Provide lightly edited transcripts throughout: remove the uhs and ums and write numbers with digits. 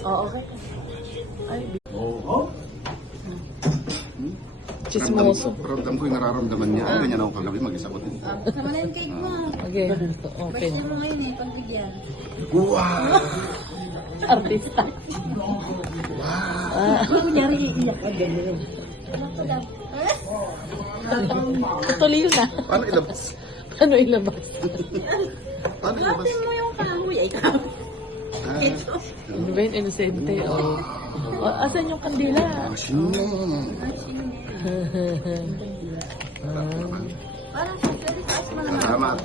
Oo, okay. Ay, Oo. chismoso. Ramdam ko yung nararamdaman niya. Ganyan ako kagabi, mag-isa ko din. Sama na yung cake mo. Okay. Okay. Birthday mo ngayon eh, pagbigyan. Wow! Artista. Kunyari, iiyak ka ganyan. Tuloy na. Paano ilabas? Ano ilabas? Paano ilabas? Bakit mo yung kahoy? Ay, kahoy. Ah, Ano ba yun? Inosente. Oh. Oh, asan yung kandila? Parang sa Feliz, taas mo naman. Salamat.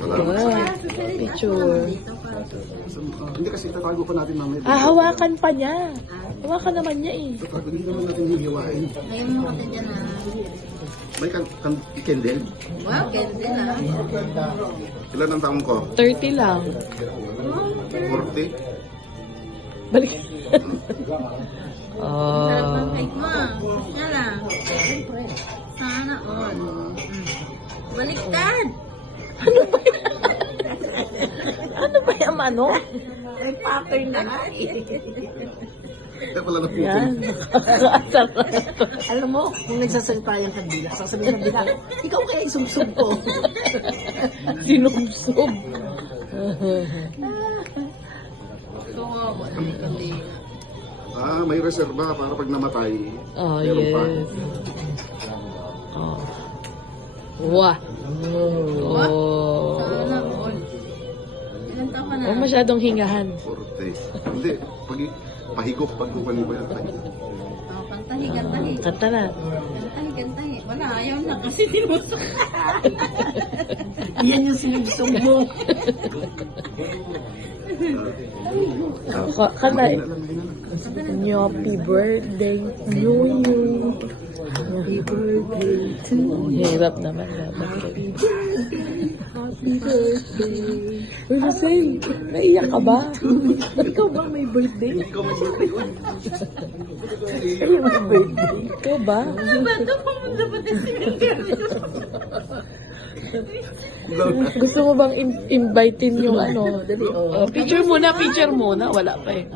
Salamat. Ah, picture. Hindi kasi itatago pa natin mamaya. Hawakan pa niya. Hawakan naman niya eh. Itatago, hindi naman natin hihiwain. Ngayon mo kasi dyan na. May candle. Wow, ganda na. Ilan ang taong ko? 30 lang. 40? Balik. Sarap ng Oh. cake mo. Kasi lang. Sana all. Baliktad. Ano ba yung ano? May pattern na nga. Kaya pala na po. Yan. Nakakaasar na. Alam mo, kung nagsasalita yung kandila, sasabihin ng kandila, ikaw kaya isumsum ko. Sinubsob. Ah, may reserba para pag namatay. Oh, meron pa. yes. Oh. Wah. Oh. Sana all. Ilan taon ka na? Oh, masyadong hingahan. 40. Hindi, pahigop pag kukunin ko yan. Oh, kantahi, kantahi. Kanta na. Kantahi, kantahi. Wala, ayaw na kasi tinusok. Yan yung sinugtong mo. Kanta. Happy birthday. Happy birthday to you. Hirap naman. Happy birthday. Rosel, naiyak ka ba? Ikaw ba may birthday? Ikaw may birthday ko. Ikaw may birthday? Ikaw ba? Ano ba ito? Pumunta pa tayo sa cemetery. Gusto mo bang invitein yung ano? Dali, oh. Picture muna. Wala pa eh.